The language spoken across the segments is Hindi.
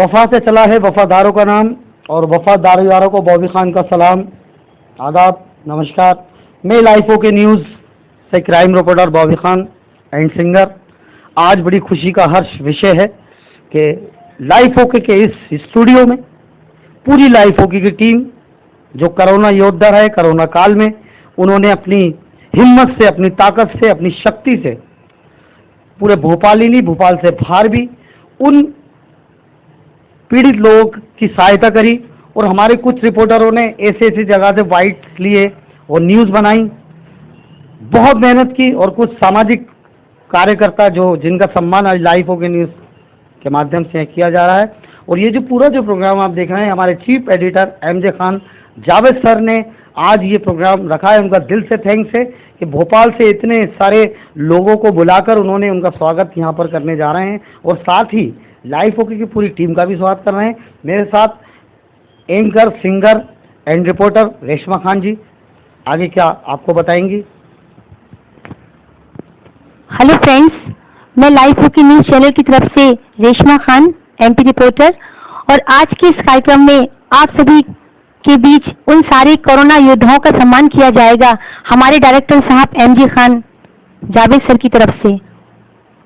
वफा से चला है वफादारों का नाम, और वफादारों को बॉबी खान का सलाम, आदाब, नमस्कार। मैं लाइफ ओके न्यूज़ से crime reporter Bobby Khan and singer. आज बड़ी खुशी का हर्ष विषय है कि लाइफ ओके के इस स्टूडियो में पूरी लाइफ ओके की टीम जो कोरोना योद्धा है, कोरोना काल में उन्होंने अपनी हिम्मत से, अपनी ताकत से, अपनी शक्ति से पूरे भोपाल ही नहीं, भोपाल से बाहर भी उन पीड़ित लोगों की सहायता करी। और हमारे कुछ रिपोर्टरों ने ऐसे ऐसी जगह से वाइट लिए और न्यूज़ बनाई, बहुत मेहनत की। और कुछ सामाजिक कार्यकर्ता जिनका सम्मान आज लाइफ ओके न्यूज़ के माध्यम से किया जा रहा है। और ये जो पूरा प्रोग्राम आप देख रहे हैं, हमारे chief editor MJ Khan Javed sir ने आज ये प्रोग्राम रखा है। उनका दिल से थैंक्स है कि भोपाल से इतने सारे लोगों को बुलाकर उन्होंने उनका स्वागत यहाँ पर करने जा रहे हैं, और साथ ही लाइफ ओके की पूरी टीम का भी स्वागत कर रहे हैं। मेरे साथ anchor, singer and reporter Reshma Khan ji आगे क्या आपको बताएंगी। हेलो फ्रेंड्स, मैं लाइफ ओके न्यूज़ चैनल की तरफ से रेशमा खान MP रिपोर्टर, और आज के इस कार्यक्रम में आप सभी के बीच उन सारे कोरोना योद्धाओं का सम्मान किया जाएगा हमारे डायरेक्टर साहब MJ खान जावेद सर की तरफ से।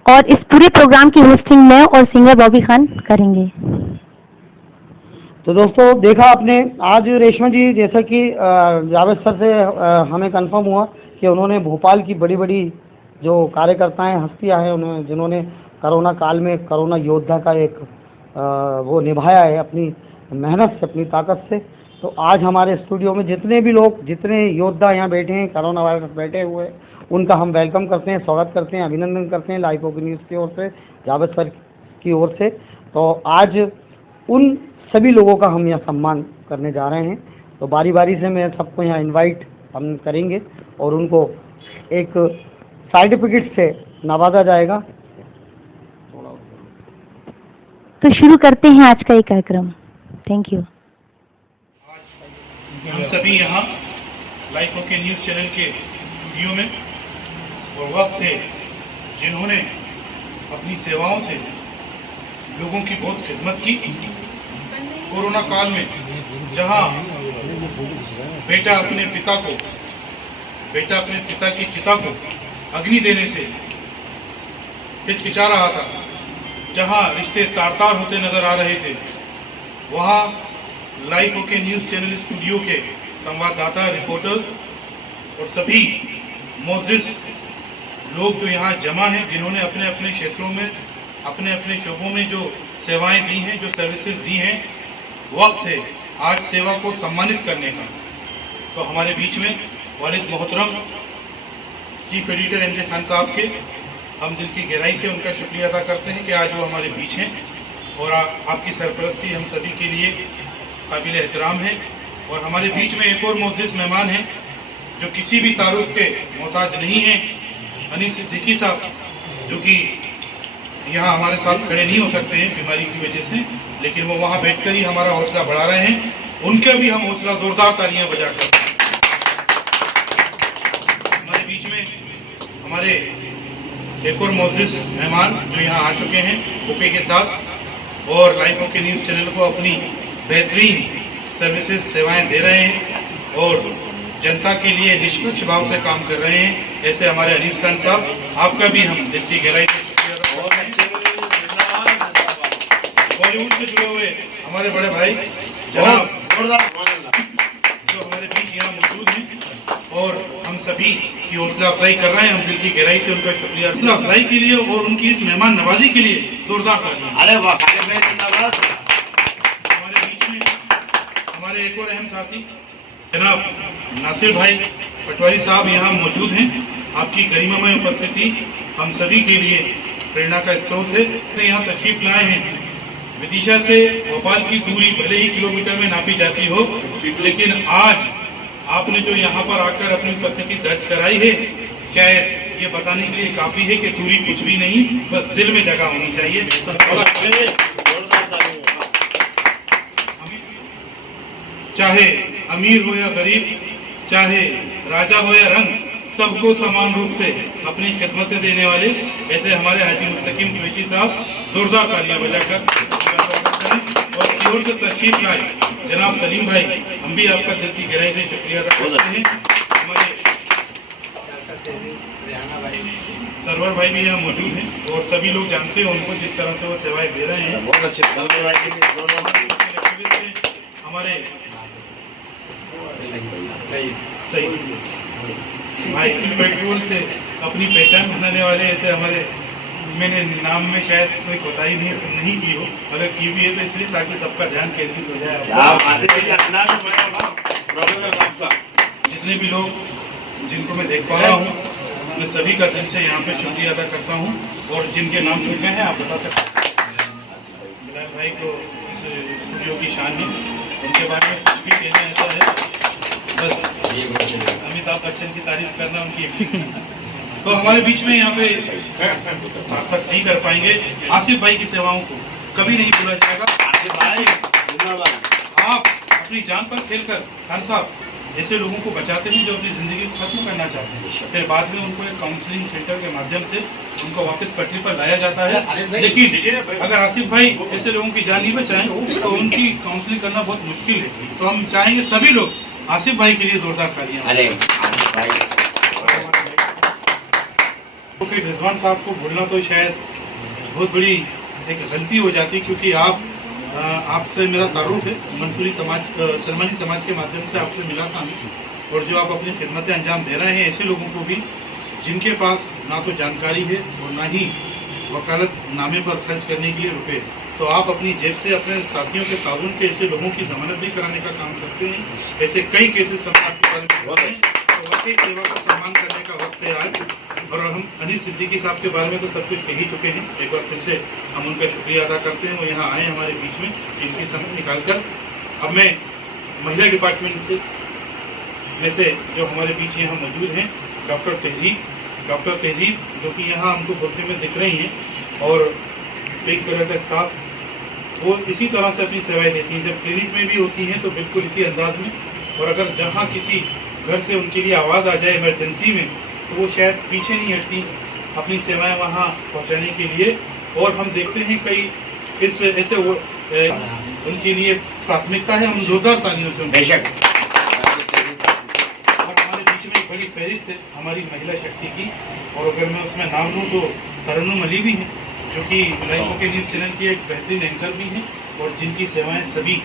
और इस पूरे प्रोग्राम की होस्टिंग मैं और सिंगर बॉबी खान करेंगे। तो दोस्तों, देखा आपने आज रेशमा जी, जैसा कि जावेद सर से हमें कंफर्म हुआ कि उन्होंने भोपाल की बड़ी बड़ी जो कार्यकर्ता हैं, हस्तियां हैं, जिन्होंने कोरोना काल में कोरोना योद्धा का एक वो निभाया है अपनी मेहनत से, अपनी ताकत से। तो आज हमारे स्टूडियो में जितने भी लोग, जितने योद्धा यहाँ बैठे हैं, कोरोना वायरस बैठे हुए, उनका हम वेलकम करते हैं, स्वागत करते हैं, अभिनंदन करते हैं लाइफ ओके न्यूज़ की ओर से, जावेद सर की ओर से। तो आज उन सभी लोगों का हम यहाँ सम्मान करने जा रहे हैं। तो बारी बारी से मैं सबको यहाँ इनवाइट हम करेंगे और उनको एक सर्टिफिकेट से नवाजा जाएगा। तो शुरू करते हैं आज का ये कार्यक्रम। Thank you. हम सभी यहाँ लाइफ ओके न्यूज़ चैनल के स्टूडियो में, और वक्त है जिन्होंने अपनी सेवाओं से लोगों की बहुत खिदमत की। कोरोना काल में जहाँ बेटा अपने पिता की चिता को अग्नि देने से हिचकिचा रहा था, जहाँ रिश्ते तार होते नजर आ रहे थे, वहाँ life okay news channel studio के संवाददाता, रिपोर्टर और सभी मोअज़्ज़िज़ लोग जो यहाँ जमा हैं, जिन्होंने अपने अपने क्षेत्रों में, अपने अपने शोबों में जो सेवाएं दी हैं, जो सर्विसेज दी हैं, वक्त है आज सेवा को सम्मानित करने का। तो हमारे बीच में वालिद मोहतरम चीफ एडिटर MJ खान साहब के हम दिल की गहराई से उनका शुक्रिया अदा करते हैं कि आज वो हमारे बीच हैं, और आपकी सरपरस्ती हम सभी के लिए काबिल एहतराम है। और हमारे बीच में एक और मोअज़्ज़िज़ मेहमान हैं जो किसी भी तारुफ के मोहताज नहीं हैं, अनीस सिद्दीकी साहब, जो कि यहाँ हमारे साथ खड़े नहीं हो सकते हैं बीमारी की वजह से, लेकिन वो वहाँ बैठकर ही हमारा हौसला बढ़ा रहे हैं। उनके भी हम हौसला जोरदार तालियां बजाकर। हमारे बीच में हमारे एक और मोअज़्ज़िज़ मेहमान जो यहाँ आ चुके हैं ओके के साथ, और लाइफ ओके न्यूज़ चैनल को अपनी बेहतरीन सर्विसेज, सेवाएं दे रहे हैं और जनता के लिए निष्पक्ष भाव से काम कर रहे हैं। ऐसे हमारे अनीस खान साहब, आपका भी हम दिल की गहराई से शुक्रिया अदा करते हैं। बॉलीवुड से जुड़े हुए हमारे बड़े भाई जनाब जो हमारे बीच यहाँ मौजूद हैं, और हम सभी की हौसला अफजाई कर रहे हैं। हम दिल की गहराई से उनका शुक्रिया हौसला अफजाई के लिए और उनकी इस मेहमान नवाजी के लिए जोरदार तालियां। हमारे बीच में हमारे एक और अहम साथी जनाब नासिर भाई पटवारी साहब यहाँ मौजूद हैं। आपकी गरिमामय उपस्थिति हम सभी के लिए प्रेरणा का स्रोत है। यहाँ तशरीफ लाए हैं। विदिशा से भोपाल की दूरी भले ही किलोमीटर में नापी जाती हो, लेकिन आज आपने जो यहाँ पर आकर अपनी उपस्थिति दर्ज कराई है, शायद ये बताने के लिए काफी है कि दूरी कुछ भी नहीं, बस दिल में जगह होनी चाहिए। चाहे अमीर हो या गरीब, चाहे राजा हो या रंग, सबको समान रूप से अपनी खिदमतें देने वाले ऐसे हमारे हाजी मुस्तकीम कुरैशी साहब, जोरदार तालियां बजाकर लाहौर से तशरीफ लाए जनाब सलीम भाई, हम भी आपका दिल की गहराई से शुक्रिया अदा करते हैं। हमारे सरवर भाई भी यहाँ मौजूद हैं और सभी लोग जानते हैं उनको जिस तरह से वो सेवाएं दे रहे हैं। बहुत अच्छे सरवर भाई हमारे सही भाई पेट्रोल से अपनी पहचान बनाने वाले ऐसे हमारे, मैंने नाम में शायद कोई कोताही नहीं की हो, अगर की भी है तो इसलिए ताकि सबका ध्यान केंद्रित हो जाए। जितने भी लोग जिनको मैं देख पा रहा हूँ मैं सभी का दिल से यहाँ पे शुक्रिया अदा करता हूँ और जिनके नाम छूट गए हैं आप बता सकते हैं। बिलाल भाई को इस स्टूडियो की शान है, उनके बारे में कुछ भी कहना ऐसा है बस अमिताभ बच्चन की तारीफ करना उनकी। तो हमारे बीच में यहाँ पे आप तक नहीं कर पाएंगे आसिफ भाई की सेवाओं को कभी नहीं भूला जाएगा। आसिफ भाई आप अपनी जान पर खेलकर खान साहब ऐसे लोगों को बचाते हैं जो अपनी जिंदगी को खत्म करना चाहते हैं, फिर बाद में उनको एक काउंसलिंग सेंटर के माध्यम से उनको वापस पटरी पर लाया जाता है। लेकिन अगर आसिफ भाई ऐसे लोगों की जान नहीं बचाएं तो उनकी काउंसलिंग करना बहुत मुश्किल है। तो हम चाहेंगे सभी लोग आसिफ भाई के लिए जोरदार तालियां। रिजवान साहब को भूलना तो शायद बहुत बड़ी एक गलती हो जाती, क्योंकि आपसे मेरा तारुफ है, मंसूरी समाज सलमानी समाज के माध्यम से आपसे मिला था और जो आप अपनी खिदमतें अंजाम दे रहे हैं ऐसे लोगों को भी जिनके पास ना तो जानकारी है और ना ही वकालत नामे पर खर्च करने के लिए रुपए, तो आप अपनी जेब से अपने साथियों के ताउन से ऐसे लोगों की जमानत भी कराने का काम करते हैं। ऐसे कई केसेस हम आपके बारे में होते हैं, तो वाकई सेवा का सम्मान करने का वक्त है आज। और हम अनीस सिद्दीकी साहब के बारे में तो सब कुछ कह ही चुके हैं, एक बार फिर से हम उनका शुक्रिया अदा करते हैं वो यहाँ आए हमारे बीच में इनकी समय निकालकर। अब मैं महिला डिपार्टमेंट में से जो हमारे बीच यहाँ मौजूद हैं डॉक्टर तहजीब जो कि यहाँ हमको बोलते में दिख रही हैं, और एक तरह का स्टाफ वो इसी तरह से अपनी सेवाएं देती हैं। जब क्लिनिक में भी होती हैं तो बिल्कुल इसी अंदाज में, और अगर जहाँ किसी घर से उनके लिए आवाज़ आ जाए इमरजेंसी में तो वो शायद पीछे नहीं हटती अपनी सेवाएं वहाँ पहुँचाने के लिए। और हम देखते हैं कई इस ऐसे उनके लिए प्राथमिकता है, हम जोरदार तालियों से बेशक। और हमारे बीच में एक बड़ी फहरिस्त है हमारी महिला शक्ति की, और अगर मैं उसमें नाम लूँ तो तरन्नुम अली भी हैं जो कि लाइफ ओके न्यूज़ चैनल की एक बेहतरीन एंकर भी हैं और जिनकी सेवाएं सभी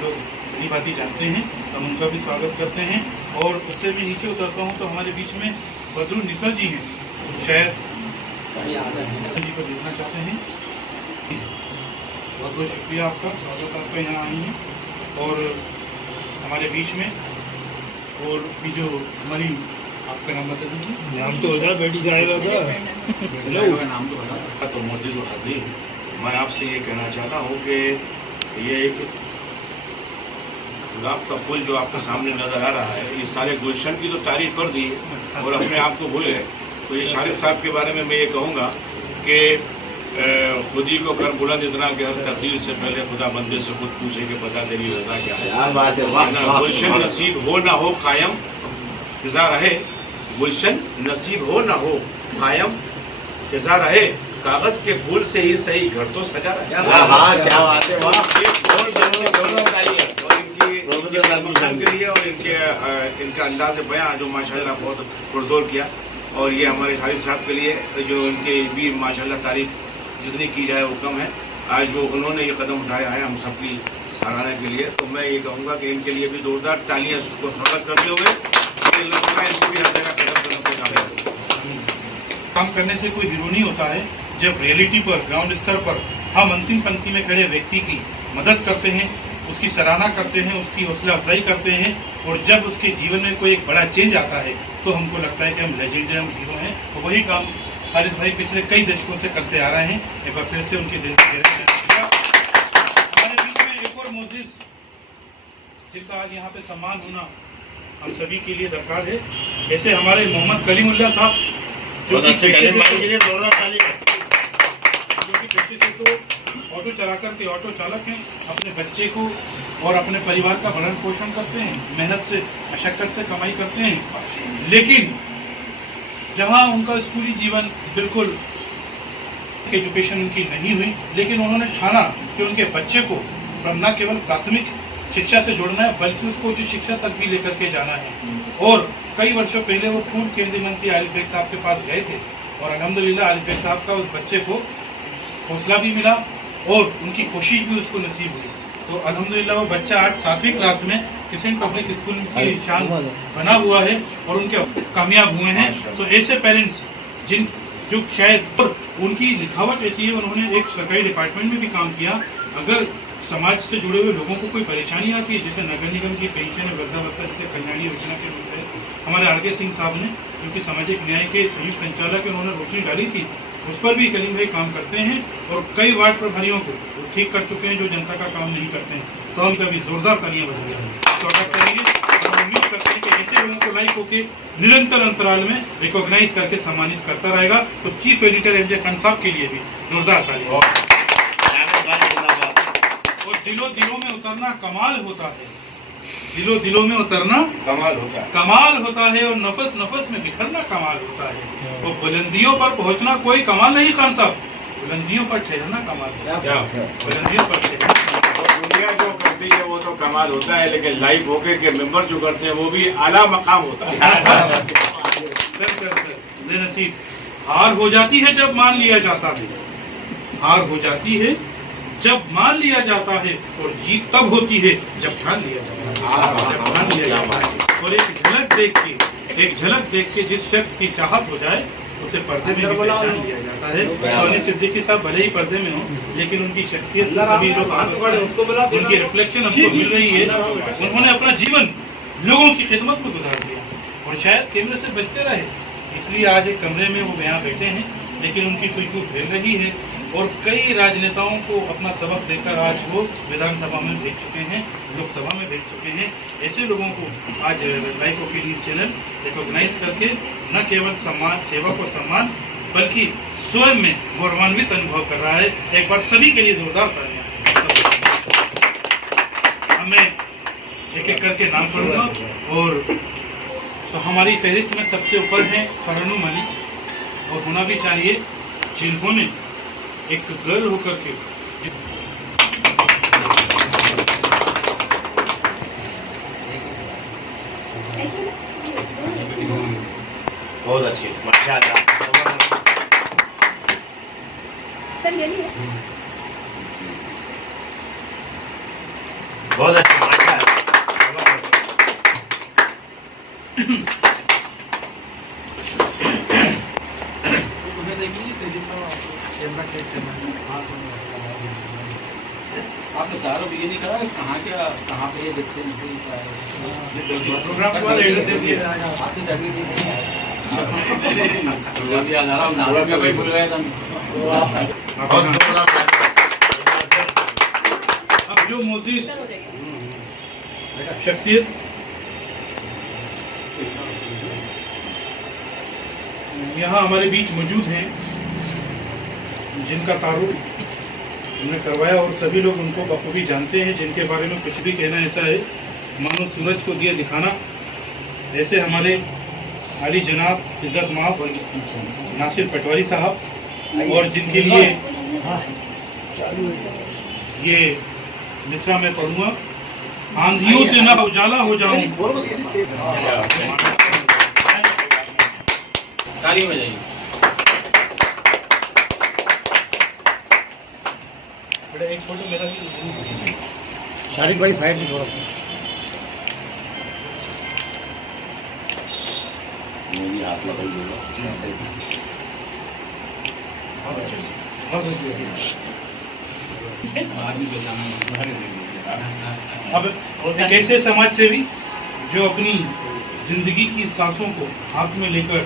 लोग बड़ी बात जानते हैं। हम उनका भी स्वागत करते हैं। और उससे भी नीचे उतरता हूँ तो हमारे बीच में बदरुल निसा जी हैं, शायद जी को देखना चाहते हैं। बहुत बहुत शुक्रिया आपका, स्वागत आपका यहाँ आई हैं और हमारे बीच में। और भी जो हमारी आपका नाम बता दीजिए। नाम तो होता बेटी जाएगा नाम तो बता। तो मोअज़्ज़िज़ व अज़ीज़, मैं आपसे ये कहना चाहता हूँ कि ये एक गुलाब का फूल जो आपके सामने नजर आ रहा है, ये सारे गुलशन की तो तारीफ कर दी और अपने आप को भूल गए। तो ये शारिक साहब के बारे में मैं ये कहूँगा कि खुदी को कर बुलंद इतना कि हर तकदीर से पहले खुदा बंदे से खुद पूछे कि पता तेरी रजा क्या है। गुलशन नसीब हो ना हो कायम फिजा रहे, गुलशन नसीब हो ना हो कायम फिजा रहे, कागज के फूल से ही सही घर तो सजा रहे। क्या बात है, के लिए और इनका अंदाज बयां जो माशाल्लाह बहुत पुरजोर किया। और ये हमारे शारिक साहब के लिए जो इनके भी माशाल्लाह तारीफ जितनी की जाए वो कम है। आज जो उन्होंने ये कदम उठाया है हम सबकी सराहना के लिए, तो मैं ये कहूँगा कि इनके लिए भी जोरदार तालियां उसको स्वागत करते हुए इनको भी हर जगह काम करने से कोई हीरो नहीं होता है। जब रियलिटी पर ग्राउंड स्तर पर हम अंतिम पंक्ति में खड़े व्यक्ति की मदद करते हैं, उसकी सराहना करते हैं, उसकी हौसला अफजाई करते हैं, और जब उसके जीवन में कोई एक बड़ा चेंज आता है तो हमको लगता है कि हम लेजेंड हैं, हम हीरो हैं। तो वही काम खालिद भाई पिछले कई दशकों से करते आ रहे हैं। एक बार फिर से उनके दिल से हमारे बीच में एक और मोअज़्ज़िज़ जिनका आज यहाँ पे सम्मान होना हम सभी के लिए दरकार है, ऐसे हमारे मोहम्मद कलीमुल्लाह साहब जो कि पेशे से तो ऑटो चला करके ऑटो चालक हैं, अपने बच्चे को और अपने परिवार का भरण पोषण करते हैं, मेहनत से मशक्कत से कमाई करते हैं। लेकिन जहां उनका स्कूली जीवन बिल्कुल एजुकेशन उनकी नहीं हुई, लेकिन उन्होंने ठाना कि उनके बच्चे को न केवल प्राथमिक शिक्षा से जोड़ना है बल्कि उसको उच्च शिक्षा तक भी लेकर के जाना है। और कई वर्षों पहले वो पूर्व केंद्रीय मंत्री आरिफ बेग साहब के पास गए थे और अल्हम्दुलिल्लाह आरिफ बेग साहब का उस बच्चे को हौसला भी मिला और उनकी कोशिश भी उसको नसीब हुई। तो अल्हम्दुलिल्लाह वो बच्चा आज 7वीं क्लास में किशन पब्लिक स्कूल की शान बना हुआ है और उनके कामयाब हुए हैं। तो ऐसे पेरेंट्स जिन जो शायद उनकी लिखावट ऐसी है, उन्होंने एक सरकारी डिपार्टमेंट में भी काम किया। अगर समाज से जुड़े हुए लोगों को कोई परेशानी आती है, जैसे नगर निगम की पेंशन वृद्धावस्था जैसे कल्याणी योजना के रूप में हमारे आर के सिंह साहब ने, जो कि सामाजिक न्याय के संयुक्त संचालक है, उन्होंने रोशनी डाली थी, उस पर भी कलीम भाई काम करते हैं और कई वार्ड प्रभारियों को ठीक कर चुके हैं जो जनता का काम नहीं करते हैं। तो हम कभी जोरदार तालियां बजा रहे स्वागत करेंगे और उम्मीद करते हैं कि ऐसे लोगों को लाइक होके निरंतर अंतराल में रिकॉग्नाइज करके सम्मानित करता रहेगा। तो chief editor M J Khan साहब के लिए भी जोरदार तालियां। और दिलों दिलों में उतरना कमाल होता है, दिलों दिलों में उतरना कमाल होता है और नफस नफस में बिखरना कमाल होता है। तो बुलंदियों पर पहुंचना कोई कमाल नहीं खान साहब, बुलंदियों पर ठहरना कमाल है। बुलंदियों पर ठहरना दुनिया जो करती है वो तो कमाल होता है, लेकिन लाइव होके के मेंबर जो करते हैं वो भी आला मकाम होता है। नसीब हार हो जाती है जब मान लिया जाता है, हार हो जाती है जब मान लिया जाता है और जीत तब होती है जब ठान लिया जाता है, जब ठान लिया जाता है। और एक झलक देख के जिस शख्स की चाहत हो जाए उसे पर्दे में भी पहचान लिया जाता है। तो सिद्दीकी साहब भले ही पर्दे में हो लेकिन उनकी शख्सियत सभी लोग, उनकी रिफ्लेक्शन हमको मिल रही है। उन्होंने अपना जीवन लोगों की खिदमत में गुजार दिया और शायद कैमरे से बचते रहे, इसलिए आज एक कमरे में वो यहाँ बैठे हैं, लेकिन उनकी सुई फैल रही है और कई राजनेताओं को अपना सबक देकर आज वो विधानसभा में भेज चुके हैं, लोकसभा में भेज चुके हैं। ऐसे लोगों को आज life of news channel recognise करके न केवल सम्मान, सेवा को सम्मान, बल्कि स्वयं में गौरवान्वित अनुभव कर रहा है। एक बार सभी के लिए जोरदार तालियां। मैं एक एक करके नाम पढ़ूंगा और तो हमारी फहरिस्त में सबसे ऊपर है फरनू मलिक और होना भी चाहिए, जिन्होंने एक गर्ल होकर के बहुत अच्छी माशाअल्लाह। बहुत अच्छी माशाअल्लाह। आपने सारों भी ये नहीं कहा कहाँ पे ये देखते प्रोग्राम को दे दिए भाई भूल गए अब जो मोदी शख्सियत यहाँ हमारे बीच मौजूद हैं, जिनका तारुफ हमने करवाया और सभी लोग उनको बखूबी जानते हैं, जिनके बारे में कुछ भी कहना ऐसा है मानो सूरज को दिए दिखाना। ऐसे हमारे आली जनाब इज्जत माफ नासिर पटवारी साहब, और जिनके लिए ये मिसरा मैं पढ़ूंगा, आंधियों से न उजाला हो जाऊं। ताली में जाइए। एक फोटो मेरा भी शारिक भाई साइड में थोड़ा अब एक ऐसे समाज सेवी जो अपनी जिंदगी की सांसों को हाथ में लेकर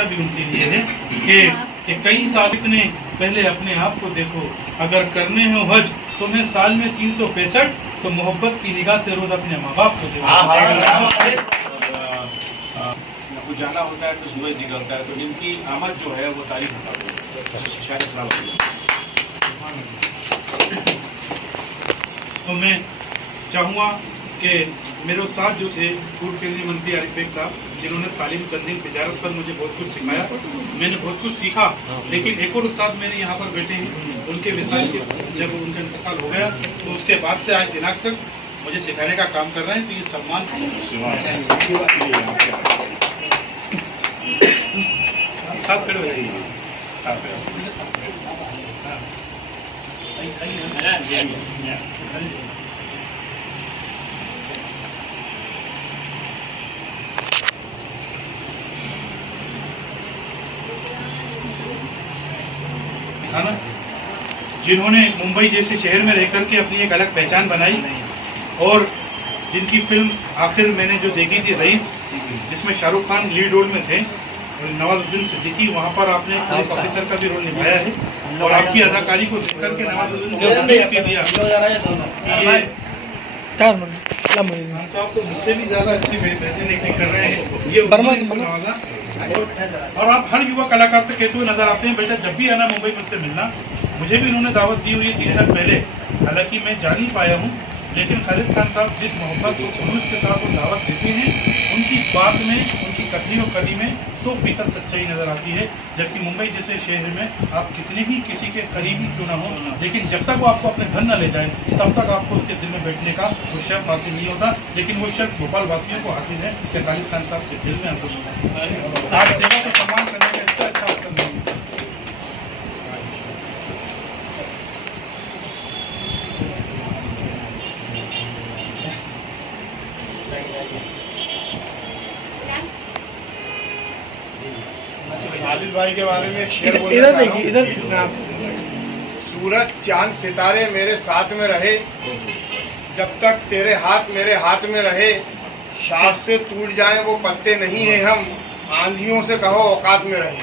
भी उनके लिए है कि कई साल इतने पहले अपने आप को देखो, अगर करने हो हज तुम्हें साल में 365, तो मोहब्बत की निगाह से रोज अपने माँ बाप को देखो। उजाला होता है तो सूरज निकलता है, तो इनकी आमद जो है वो तारीफ होता है। तो मैं चाहूँगा कि मेरे उस्ताद जो थे पूर्व केंद्रीय मंत्री आरिफ बेग साहब, जिन्होंने तालीम तंजीम तिजारत पर मुझे बहुत कुछ सिखाया, मैंने बहुत कुछ सीखा। लेकिन एक और उस्ताद मेरे यहाँ पर बैठे हैं, उनके विशाल जब उनका इंतकाल हो गया तो उसके बाद से आज दिनांक तक मुझे सिखाने का काम कर रहे हैं, तो ये सम्मान साथ खड़े हो जाइए। जिन्होंने मुंबई जैसे शहर में रहकर के अपनी एक अलग पहचान बनाई, और जिनकी फिल्म आखिर मैंने जो देखी थी रईस, जिसमें शाहरुख खान लीड रोल में थे और नवाजुद्दीन सिद्दीकी, वहाँ पर आपने पुलिस ऑफिसर का भी रोल निभाया है, और आपकी अदाकारी को देखकर के नवाजुद्दीन साहब तो मुझसे भी ज्यादा अच्छी बेहतरीन एक्टिंग कर रहे हैं, ये नवाजा। और आप हर युवा कलाकार से कहते हुए नजर आते हैं, बेटा जब भी आना मुंबई मुझसे मिलना। मुझे भी उन्होंने दावत दी हुई है 3 साल पहले, हालांकि मैं जा नहीं पाया हूँ, लेकिन खालिद खान साहब जिस मोहब्बत और जुलूस के साथ वो दावत देते हैं, उनकी बात में, उनकी कथनी और कली में 100% सच्चाई नजर आती है। जबकि मुंबई जैसे शहर में आप कितने ही किसी के करीबी क्यों ना हो, लेकिन जब तक वो आपको अपने घर न ले जाए तब तक आपको उसके दिल में बैठने का वो शर्फ हासिल नहीं होता। लेकिन वो शर्फ भोपाल वासियों को हासिल है कि खालिद खान साहब के दिल में आपको आज सेवा को सम्मान करने का इससे अच्छा अवसर नहीं है। खालिद भाई के बारे में एक शेर बोलना चाह रहा हूं। सूरज चांद सितारे मेरे साथ में रहे, जब तक तेरे हाथ मेरे हाथ में रहे, शाख से टूट जाए वो पत्ते नहीं है हम, आंधियों से कहो औकात में रहे।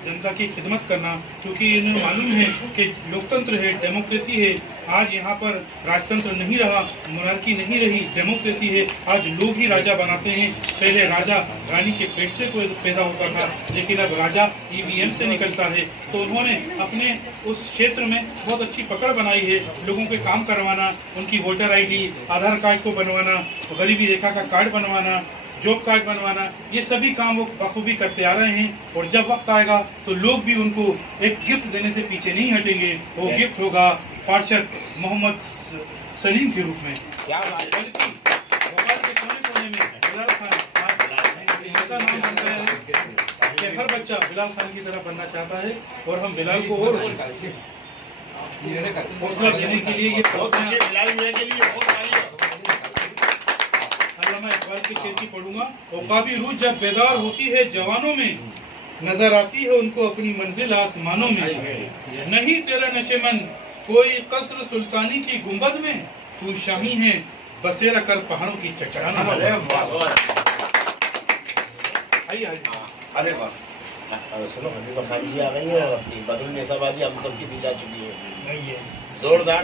जनता की खिदमत करना, क्योंकि इन्हें मालूम है कि लोकतंत्र है, डेमोक्रेसी है। आज यहाँ पर राजतंत्र नहीं रहा, मोनार्की नहीं रही, डेमोक्रेसी है। आज लोग ही राजा बनाते हैं। पहले राजा रानी के पेट से कोई पैदा होता था, लेकिन अब राजा ईवीएम से निकलता है। तो उन्होंने अपने उस क्षेत्र में बहुत अच्छी पकड़ बनाई है, लोगों के काम करवाना, उनकी वोटर ID, आधार कार्ड को बनवाना, गरीबी रेखा का कार्ड बनवाना, जॉब कार्ड बनवाना, ये सभी काम वो बखूबी करते आ रहे हैं। और जब वक्त आएगा तो लोग भी उनको एक गिफ्ट देने से पीछे नहीं हटेंगे। वो गिफ्ट होगा पार्षद मोहम्मद सलीम के रूप में। भोपाल के कोने कोने में बिलाल खान ऐसा नाम बन गया है कि हर बच्चा बिलाल खान की तरह बनना चाहता है, और हम बिलाल को और हौसला देने के लिए ये बहुत अच्छे बिलाल मियां के लिए बहुत मैं इकबाल की शेर की पढ़ूंगा। औकाबी रूह जब बेदार होती है जवानों में, नजर आती है उनको अपनी मंजिल आसमानों में। नहीं तेरा नशेमन कोई कसर सुल्तानी की गुंबद में, तू शाही है बसेरा कर पहाड़ों की चट्टानों में। अरे वाह, सुनो हबीबा खान जी आ गई है और अपनी बदरुल नेसाबाजी हम सबके बीच आ चुकी है, जोरदार।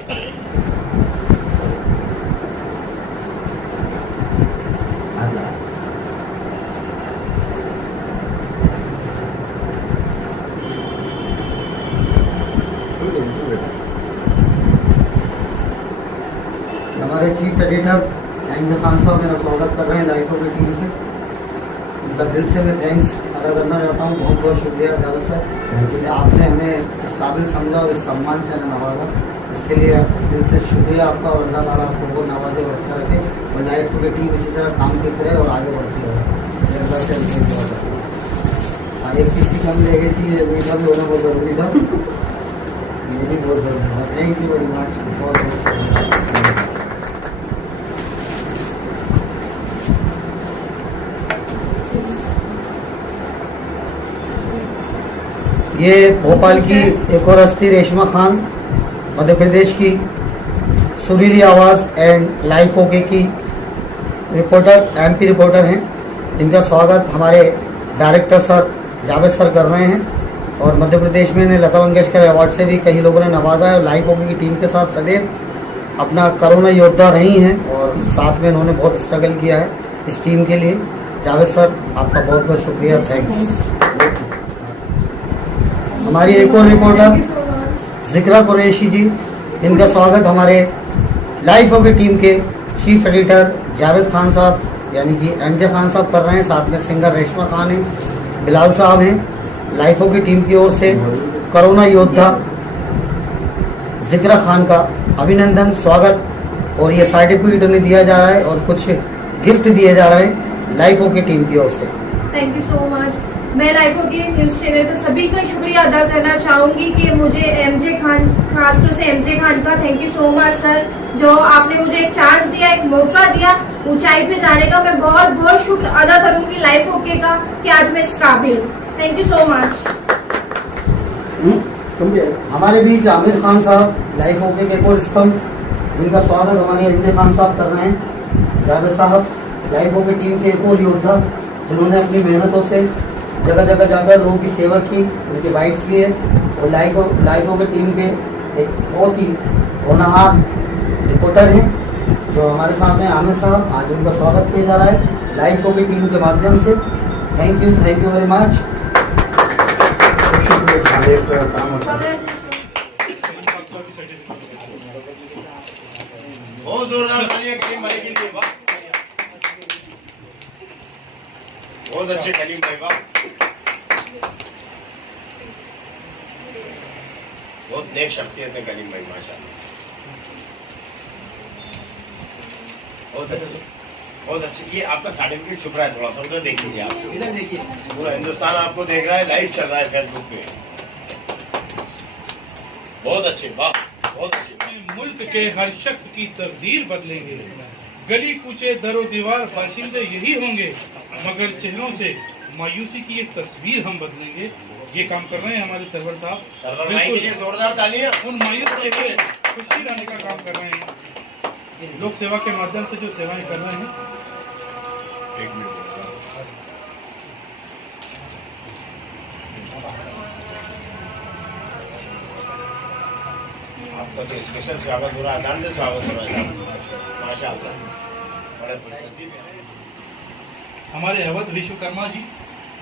हमारे चीफ एडिटर अहमद खान साहब मेरा स्वागत कर रहे हैं लाइफो की टीम से। उनका दिल से मैं थैंक्स अदा करना चाहता हूँ। बहुत बहुत शुक्रिया जावेद सर, क्योंकि आपने हमें इस काबिल समझा और इस सम्मान से हमें नवाजा। इसके लिए दिल से शुक्रिया आपका, और अल्लाह ताला आपको बहुत नवाजे और अच्छा रखे, और लाइफो की टीम इसी तरह काम करती रहे और आगे बढ़ती रहे। एक चीज़ की कम ले गई थी, ये मीठा भी होना बहुत ज़रूरी था, ये भी बहुत ज़रूरी था। थैंक यू वेरी मच, बहुत बहुत शुक्रिया। ये भोपाल की एक और हस्ती रेशमा खान, मध्य प्रदेश की सुरीली आवाज़ एंड लाइव ओके की रिपोर्टर, MP रिपोर्टर हैं, जिनका स्वागत हमारे डायरेक्टर सर जावेद सर कर रहे हैं। और मध्य प्रदेश में ने लता मंगेशकर अवार्ड से भी कई लोगों ने नवाजा है, और लाइव ओके की टीम के साथ सदैव अपना कोरोना योद्धा रही हैं, और साथ में इन्होंने बहुत स्ट्रगल किया है इस टीम के लिए। जावेद सर, आपका बहुत बहुत शुक्रिया, थैंक्स। हमारी एक और रिपोर्टर जिक्रा कुरैशी जी, इनका स्वागत हमारे लाइफ ऑफ टीम के चीफ एडिटर जावेद खान साहब यानी कि एमजे खान साहब कर रहे हैं, साथ में सिंगर रेशमा खान हैं, बिलाल साहब हैं। लाइफ ऑफ टीम की ओर से कोरोना योद्धा जिक्रा खान का अभिनंदन, स्वागत, और ये सर्टिफिकेट उन्हें दिया जा रहा है और कुछ गिफ्ट दिए जा रहे हैं लाइफ ऑफ टीम की ओर से। Thank you so much. मैं लाइफ ऑफ न्यूज़ चैनल पर सभी का शुक्रिया अदा करना चाहूँगी कि मुझे एमजे खान, खासतौर से एमजे खान का thank you so much sir, जो आपने मुझे एक चांस दिया, एक मौका दिया ऊंचाई पे जाने का। मैं बहुत बहुत शुक्र अदा करूँगी लाइफ ऑफ का कि आज मैं इस काबिल हूँ। Thank you so much. हमारे बीच आमिर खान साहब, लाइफ ऑफ के एक और स्तंभ, जिनका स्वागत हमारे एमजे खान साहब कर रहे हैं। जावेद साहब लाइफ ऑफ टीम के एक और योद्धा, जिन्होंने अपनी मेहनतों से जगह जगह जाकर लोगों की सेवा की, उनके बाइट्स लिए, और लाइफ ऑफ टीम के एक बहुत ही होनहार रिपोर्टर हैं जो हमारे साथ हैं आमिर साहब। आज उनका स्वागत किया जा रहा है लाइफ ऑफ टीम के माध्यम से। Thank you very much. बहुत जोरदार तालियां कलीम भाई के लिए, वाह, बहुत अच्छे कलीम भाई, वाह, बहुत नेक शख्सियत है कलीम भाई, माशाल्लाह, बहुत अच्छे, बहुत अच्छे। ये आपका सर्टिफिकेट छुप रहा है, थोड़ा सा उधर देख लीजिए, आप इधर देखिए, पूरा हिंदुस्तान आपको देख रहा है, लाइव चल रहा है फेसबुक पे। बहुत अच्छे, वाह, बहुत अच्छे। मुल्क के हर शख्स की तकदीर बदलेंगे, गली कूचे दरो दीवार बाशिंदे यही होंगे, मगर चेहरों से मायूसी की एक तस्वीर हम बदलेंगे। ये काम कर रहे हैं हमारे सरवर साहब, सरवर भाई के लिए जोरदार तालियां। उन मायूस चेहरे खुशी लाने का काम कर रहे हैं। लोक सेवा के माध्यम से जो सेवाएं कर रहे हैं। एक मिनट, आपका तो स्पेशल स्वागत हो रहा है, अजान से स्वागत हो रहा है, माशाअल्लाह, बड़े खुशनसीब हैं। हमारे अवध विश्वकर्मा जी,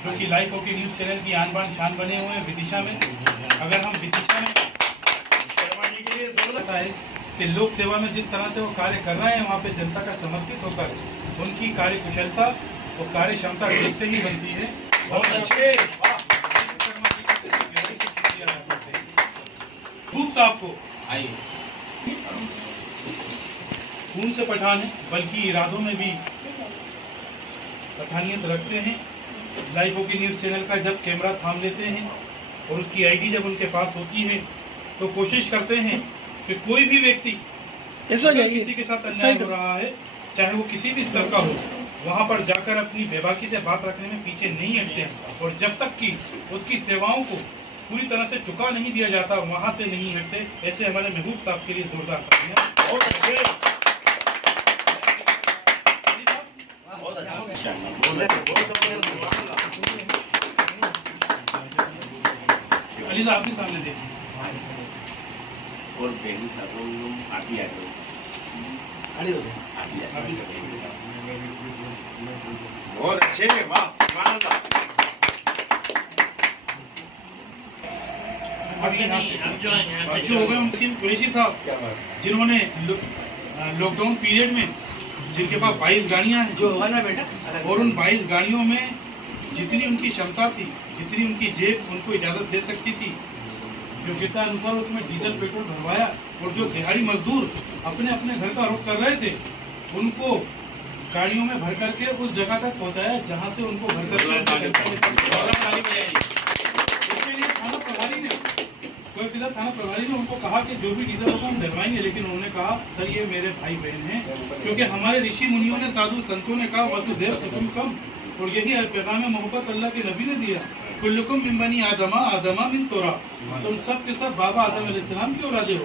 जो कि लाइफ ऑफ न्यूज़ चैनल की आन बान शान बने हुए हैं विदिशा में। अगर हम विदिशा में शर्मा जी के लिए पता है कि लोक सेवा में जिस तरह से वो कार्य कर रहे हैं, वहाँ पे जनता का समर्पित होकर उनकी कार्य कुशलता और कार्य क्षमता देखते ही बनती है। बहुत अच्छे, खूब साहब को आइए, खून से पठान है, बल्कि इरादों में भी पठानियत रखते हैं। लाइफ ऑफ न्यूज़ चैनल का जब कैमरा थाम लेते हैं और उसकी आईडी जब उनके पास होती है, तो कोशिश करते हैं कि कोई भी व्यक्ति अगर किसी के साथ अन्याय हो रहा है, चाहे वो किसी भी स्तर का हो, वहाँ पर जाकर अपनी बेबाकी से बात रखने में पीछे नहीं हटते, और जब तक कि उसकी सेवाओं को पूरी तरह से चुका नहीं दिया जाता, वहाँ से नहीं हटते। ऐसे हमारे महबूब साहब के लिए जोरदार तालियां। बहुत अच्छे, बहुत अच्छा, अली साहब आपके सामने देखिए। और बेहद आती है, बहुत अच्छे, वाह, सुभान अल्लाह। जो हो गए मुकीम कुरैशी साहब, जिन्होंने लॉकडाउन पीरियड में जिनके पास 22 गाड़ियां हैं, जो होगा ना बेटा, और उन 22 गाड़ियों में जितनी उनकी क्षमता थी, जितनी उनकी जेब उनको इजाजत दे सकती थी, योग्यता अनुसार उसमें डीजल पेट्रोल भरवाया, और जो दिहाड़ी मजदूर अपने अपने घर का रुख कर रहे थे, उनको गाड़ियों में भर करके उस जगह तक पहुंचाया जहां से उनको भर करके थाना प्रभारी ने, थाना प्रभारी ने उनको कहा कि जो भी डीजल होगा हम डलवाएंगे, लेकिन उन्होंने कहा सर ये मेरे भाई बहन हैं, क्योंकि हमारे ऋषि मुनियों ने, साधु संतों ने कहा वसुधैव कुटुंबकम, और यही पैगाम मोहब्बत अल्लाह के नबी ने दिया, कुल्लुकुम मिन बनी आदमा आदमा मिन तोरा, तुम सब के सब बाबा आदम अलैहिस्सलाम के औलादे हो।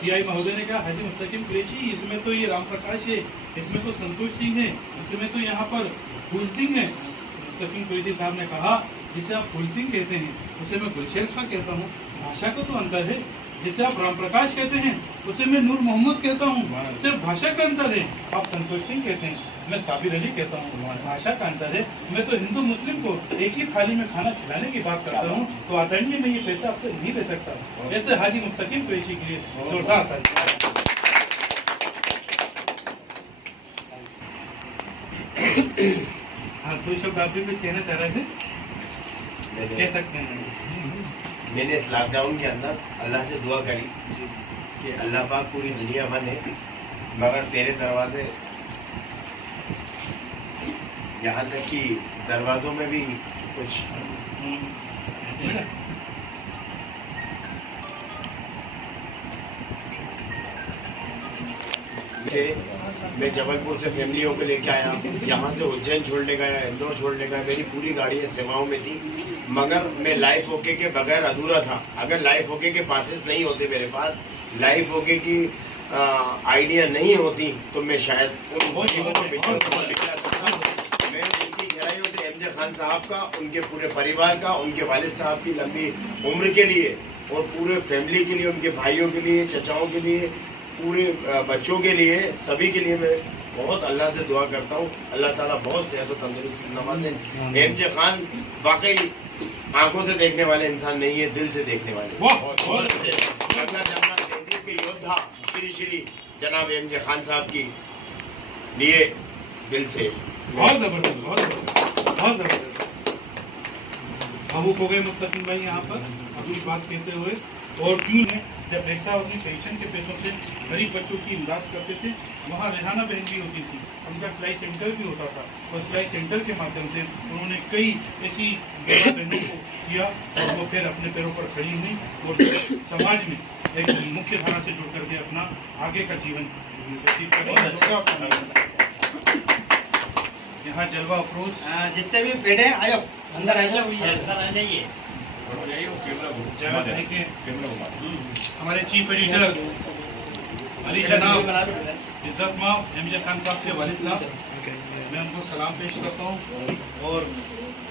पीआई महोदय ने कहा हाजी मुस्तकीम कुरैशी, इसमें तो ये राम प्रकाश है, इसमें तो संतोष सिंह है, इसमें तो यहाँ पर फूल सिंह है। मुस्तकीम कुरैशी साहब ने कहा जिसे आप फूल सिंह कहते हैं उसे मैं गुलशेर खां कहता हूँ, भाषा का तो अंतर है, जिसे आप राम प्रकाश कहते हैं उसे मैं नूर मोहम्मद कहता हूँ। सिर्फ भाषा का अंतर है। आप संतोष सिंह कहते हैं, मैं साबिर अली कहता हूँ। भाषा का अंतर है। मैं तो हिंदू मुस्लिम को एक ही थाली में खाना खिलाने की बात करता हूँ, तो आदरणीय मैं ये पैसा आपसे नहीं ले सकता। ऐसे हाजी मुस्तकीम पेशी के लिए जोरदार तालियां। हाँ, कोई शब्द आप भी कुछ कहना चाह रहे थे? कह सकते हैं। मैंने इस लॉकडाउन के अंदर अल्लाह से दुआ करी कि अल्लाह पाक पूरी दुनिया बने, मगर तेरे दरवाजे, यहाँ तक कि दरवाजों में भी कुछ मैं जबलपुर से फैमिलियों को लेके आया, यहाँ से उज्जैन छोड़ने गया, इंदौर छोड़ने गया, मेरी पूरी गाड़ियाँ सेवाओं में थी, मगर मैं लाइफ ओके के बगैर अधूरा था। अगर लाइफ ओके के पासेस नहीं होते मेरे पास, लाइफ ओके की आइडिया नहीं होती, तो मैं शायद उन जीवों को मैं उनकी गहराइयों से एमजे खान साहब का, उनके पूरे परिवार का, उनके वालिद साहब की लंबी उम्र के लिए और पूरे फैमिली के लिए, उनके भाइयों के लिए, चचाओं के लिए, पूरे बच्चों के लिए, सभी के लिए मैं बहुत अल्लाह से दुआ करता हूँ। अल्लाह ताला बहुत सेहत और तंदुरुस्ती नवाजे। एमजे खान वाकई आंखों से देखने वाले इंसान नहीं है, दिल से देखने वाले। तहजीब के योद्धा श्री श्री जनाब एमजे खान साहब की लिए दिल से बहुत जबरदस्त, बहुत जबरदस्त, बहुत जबरदस्त। भावुक हो गए मुस्तकीम भाई यहाँ पर अपनी बात कहते हुए। और क्यों है, जब रेखा अपनी पेंशन के पैसों से गरीब बच्चों की इमदाद करते थे, वहाँ रेहाना बहन भी होती थी, उनका सिलाई सेंटर भी होता था, और सिलाई सेंटर के माध्यम से उन्होंने कई ऐसी बहनों को किया और वो फिर अपने पैरों पर खड़ी हुई और समाज में एक मुख्य धारा से जुड़ करके अपना आगे का जीवन व्यतीत करें। यहाँ जलवा अफरोज जितने भी पेड़ हैं आयो अंदर आ जाइए। हमारे चीफ एडिटर अली जनाब इज्जत माफ एमजे खान साहब के वालिद साहब, मैं उनको सलाम पेश करता हूँ और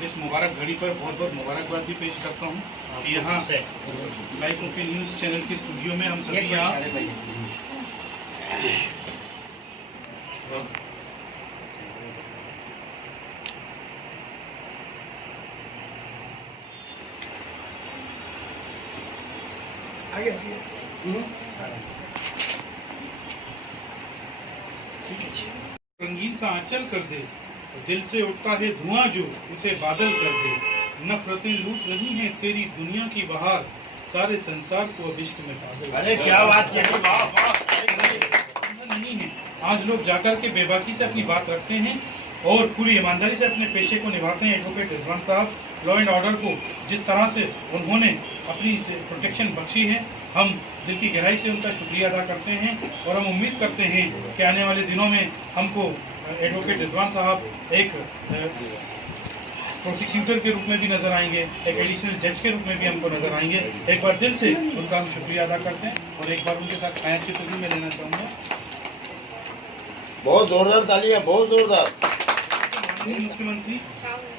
इस मुबारक घड़ी पर बहुत बहुत मुबारकबाद भी पेश करता हूँ कि यहाँ लाइफ ओके न्यूज़ चैनल के स्टूडियो में हम सभी यहाँ रंगीन सा आंचल कर दे, दिल से उठता है धुआं जो उसे बादल कर दे। नफरतें लूट रही हैं तेरी दुनिया की बहार, सारे संसार को अब इश्क में पागल। अरे क्या बात की, वाह वाह। नहीं है, आज लोग जाकर के बेबाकी से अपनी बात रखते हैं और पूरी ईमानदारी से अपने पेशे को निभाते हैं। एडवोकेट रिजवान साहब लॉ एंड ऑर्डर को जिस तरह से उन्होंने अपनी प्रोटेक्शन बख्शी है, हम दिल की गहराई से उनका शुक्रिया अदा करते हैं और हम उम्मीद करते हैं कि आने वाले दिनों में हमको एडवोकेट रिजवान साहब एक प्रोसिक्यूटर के रूप में भी नजर आएंगे, एक एडिशनल जज के रूप में भी हमको नजर आएंगे। एक बार दिल से उनका हम शुक्रिया अदा करते हैं और एक बार उनके साथ खाया चित्र भी मैं लेना चाहूँगा। बहुत जोरदार तालियां, बहुत जोरदार। माननीय मुख्यमंत्री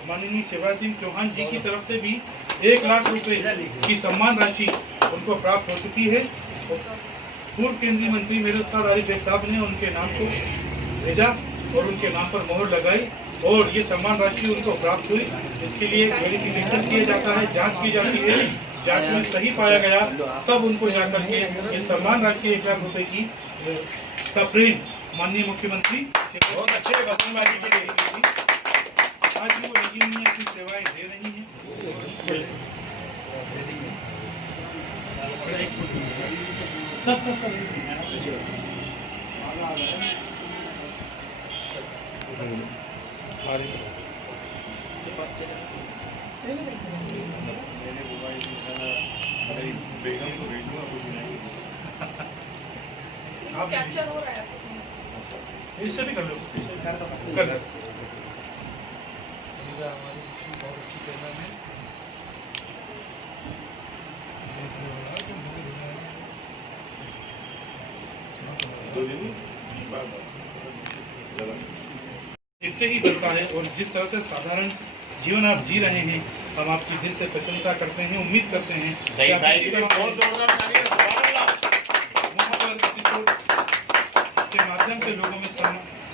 माननीय शिवराज सिंह चौहान जी की तरफ से भी 1 लाख रुपए की सम्मान राशि उनको प्राप्त हो चुकी है। पूर्व केंद्रीय मंत्री मेरे उस्ताद आरिफ साहब ने उनके नाम को भेजा और उनके नाम पर मोहर लगाई और ये सम्मान राशि उनको प्राप्त हुई। इसके लिए वेरिफिकेशन किया जाता है, जांच की जाती है, जांच में सही पाया गया तब उनको जाकर के ये सम्मान राशि 1 लाख रुपए की सप्रेम माननीय मुख्यमंत्री बहुत अच्छे बदलबाजी के लिए आज भी वो लगी हुई है, अपनी सेवाएं दे रही हैं। सब कैप्चर हो रहा है, इससे भी कर लो, कर लो। बहुत अच्छी कहना है। इतने ही बनता है और जिस तरह से साधारण जीवन आप जी रहे हैं, हम आपकी दिल से प्रशंसा करते हैं, उम्मीद करते हैं सही भाई, बहुत जोरदार तालियां। के माध्यम से लोगों में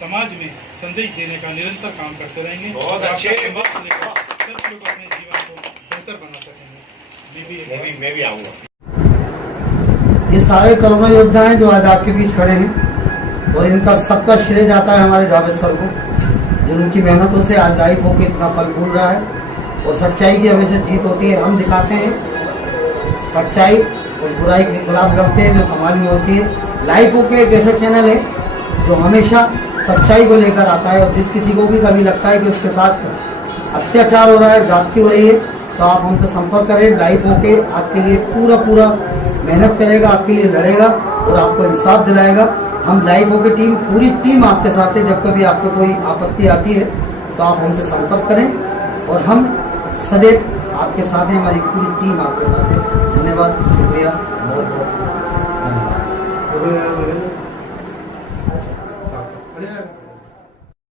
समाज में संदेश देने का निरंतर काम करते रहेंगे। बहुत अच्छे। सब लोग अपने जीवन को बेहतर बना सकेंगे। मैं भी आऊँगा। ये सारे कोरोना योद्धा हैं जो आज आपके बीच खड़े हैं और इनका सबका श्रेय जाता है हमारे जावेद सर को, जिनकी मेहनतों से आज लाइफ होके इतना फल फूल रहा है। और सच्चाई की हमेशा जीत होती है, हम दिखाते हैं सच्चाई, उस बुराई के खिलाफ लड़ते हैं जो समाज में होती है। लाइफ होके एक ऐसा चैनल है जो हमेशा सच्चाई को लेकर आता है, और जिस किसी को भी कभी लगता है कि उसके साथ अत्याचार हो रहा है, जाति हो रही है, तो आप हमसे संपर्क करें। लाइफ होके आपके लिए पूरा मेहनत करेगा, आपके लिए लड़ेगा और आपको इंसाफ दिलाएगा। हम लाइफ होके टीम, पूरी टीम आपके साथ है। जब कभी आपको कोई आपत्ति आती है तो आप हमसे संपर्क करें और हम सदैव आपके साथ हैं, हमारी पूरी टीम आपके साथ है। धन्यवाद, शुक्रिया, बहुत बहुत।